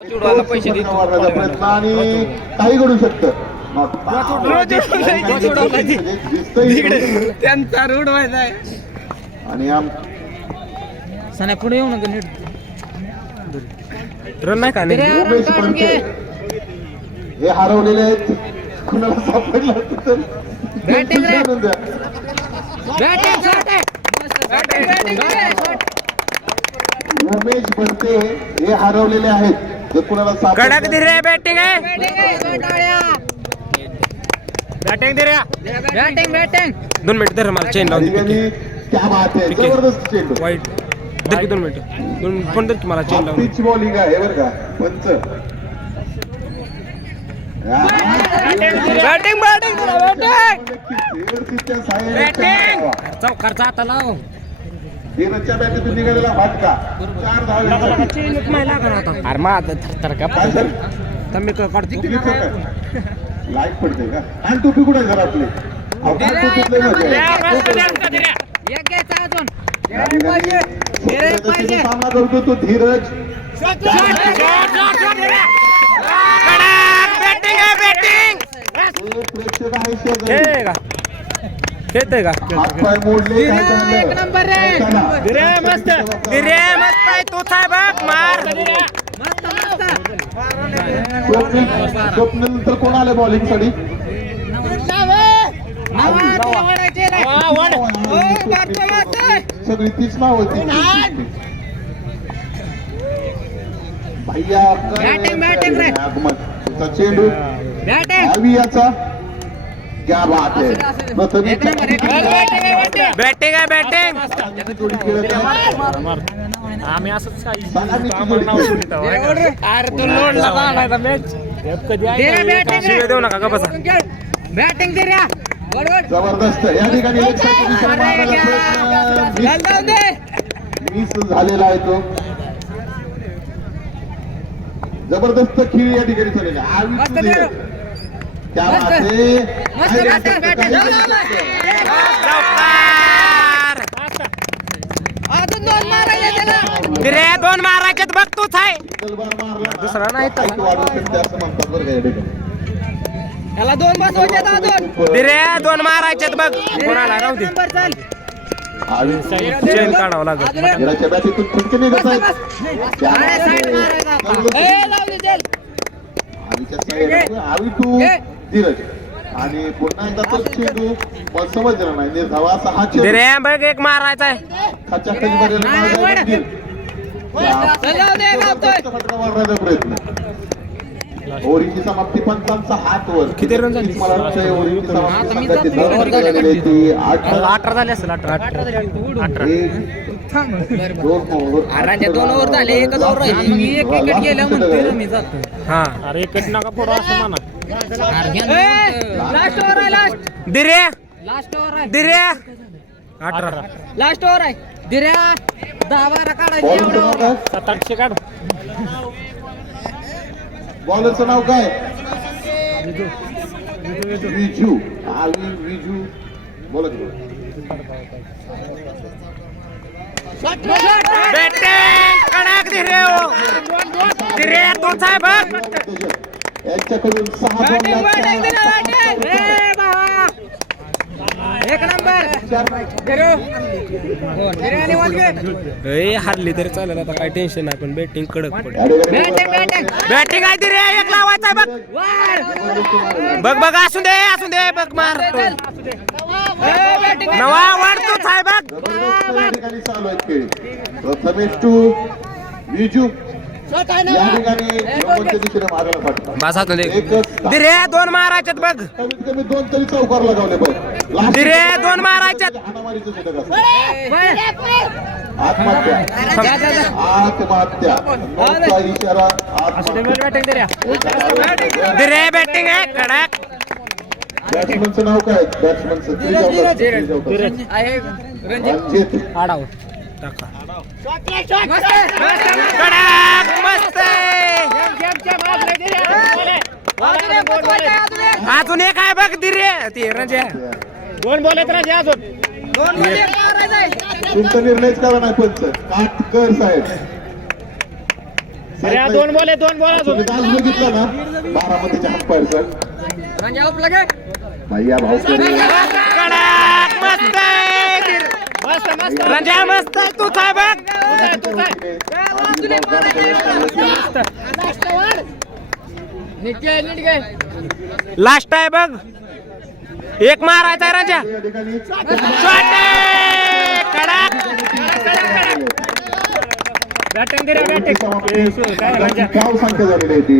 पैसे प्रयत्न आणि काही घडू शकतं. त्यांचा रूढ व्हायचा आहे आणि सण्या पुढे येऊ नका नीट रन नाही का उमेश बनके हे हरवलेले आहेत. कुणाला सापडलं तर बॅटिंग रे. आणून द्या. उमेश बनके हे हरवलेले आहेत. जर कुणाला कडक सापडलं दे रे बॅटिंग आहे बॅटिंग दे रे बॅटिंग 2 मिनिट धर मला चेन लावून दे. आणि क्या बात आहे, जबरदस्त चेंडू. वाईट धर की 2 मिनिट फोन धर की मला चेन लावून पिच बॉलिंग आहे बरं का पंच. बॅटिंग व्यवस्थितच्या साह्याने चौकारचा आता लाव धीरजच्या बॅटीतून निघालेला फटका 4 धावांसाठी. चेन नाही लागणार आता अरे माझं तर का काय सर मी काढतो लाईट पडते का? आणि टोपी कुठे सर आपली? अहो, काय टोपीतलं मजा आहे? या ठिकाणी शेतकऱ्याचा सामना करतो तो धीरज. हे प्रेक्षक आहे शेजारी. खेळतोय का हातपाय मोडले काय चाललं? चला. दिरे मस्त आहे तू थाय बघ मार स्वप्नंतर कोण आले बॉलिंग साठी? सगळी तीच नाव होती. भैया आगमन तुझा चेंडू याचा क्या बात आहे. बॅटिंग आहे बॅटिंग जोडी खेळत आहे. आम्ही असंच सलामीची जोडी खेळत आहे. अरे तू लोडला आणायचा मॅच कधी शिवाय देऊ नका का बसा बॅटिंग दे रे जबरदस्त या ठिकाणी मिस झालेला आहे तो. जबरदस्त खेळ या ठिकाणी चाललेला आहे. क्या बात आहे. दिरे 2 मारायचे बघ तूच आहे दुसरा नाही तर. वाढवू शकते असं म्हणतात बरं का या ठिकाणी. याला 2 बसवायचे दिरे 2 मारायचे बघ कोणाला राहू दे चेन काढावं लागेल धीरजच्या बॅटीतून फटके निघत आहेत. क्या बात आहे. आवीच्या साईडला आवी टू धीरज आणि पुन्हा एकदा तो चेंडू मला समजलं नाही. निर्धावा असा हा चेंडू दिरे बघ एक मारायचा आहे खाच्याखाली मारलेला मारायचा नील. फटका मारण्याचा प्रयत्न. ओव्हरची समाप्ती पंचांचा हात वर. किती रन झाली? मला वाटतं ओव्हरची समाप्ती संघाची 10 रन झालेली आहे ती 8 18 झाले असेल 18 2 ओव्हर झाले, एकच ओव्हर राहिली. मी एक विकेट गेलं म्हणतोय ना मी जातो. हा अरे एकच नका फोडो असं म्हणा लास्ट ओव्हर आहे लास्ट दिरे लास्ट ओव्हर आहे दिरे 18 लास्ट ओव्हर आहे दिऱ्या 10-12 काढायचे बॉलरचं नाव काय? 700 काढ बॉलरचं नाव काय? विजू. विजू बोला की. बॅटिंग कडक दिरे हो दिरे तोच आहे बघ यांच्याकडून 6 बॉल एक नंबर हारली तरी चालेल आता काय टेन्शन नाही पण बॅटिंग कडक पड बॅटिंग बॅटिंग आहे दिरे एक लावायचा बघ बघ बघ असू दे बघ मार नवा वाढतोच आहे बघ ठिकाणी चालू आहेत खेळ. प्रथमेश टू विजू या ठिकाणी नव्वदच्या दिशेने मारायला फटका. बस आता दे एकच दिरे 2 मारायच्यात बघ कमीत कमी 2 तरी चौकार लगावले पाहिजे. दिरे 2 मारायच्यात हाणामारीचं षटक असतं. आत्महत्या नोटचा इशारा. आत्महत्या. दिरे बॅटिंग आहे कडक बॅट्समनचं नाव काय? बॅट्समनचं रणजित. आडाव टाका कडक मस्त अजून एक आहे बघ दिरे ते रंजे 2 बोलत राजे अजून तुमचा निर्णयच करा नाही पंच. काटकर साहेब दोन बॉल तुम्ही आज बघितलं ना बारामतीच्या अंपायरचं भैया भाऊ कडक मस्त आहे. रंजा मस्त आहे तू काय बघ लास्ट आहे बघ एक मारायचा आहे रंजा या ठिकाणी शॉट आहे. कडक धाव संख्या झालेली आहे ती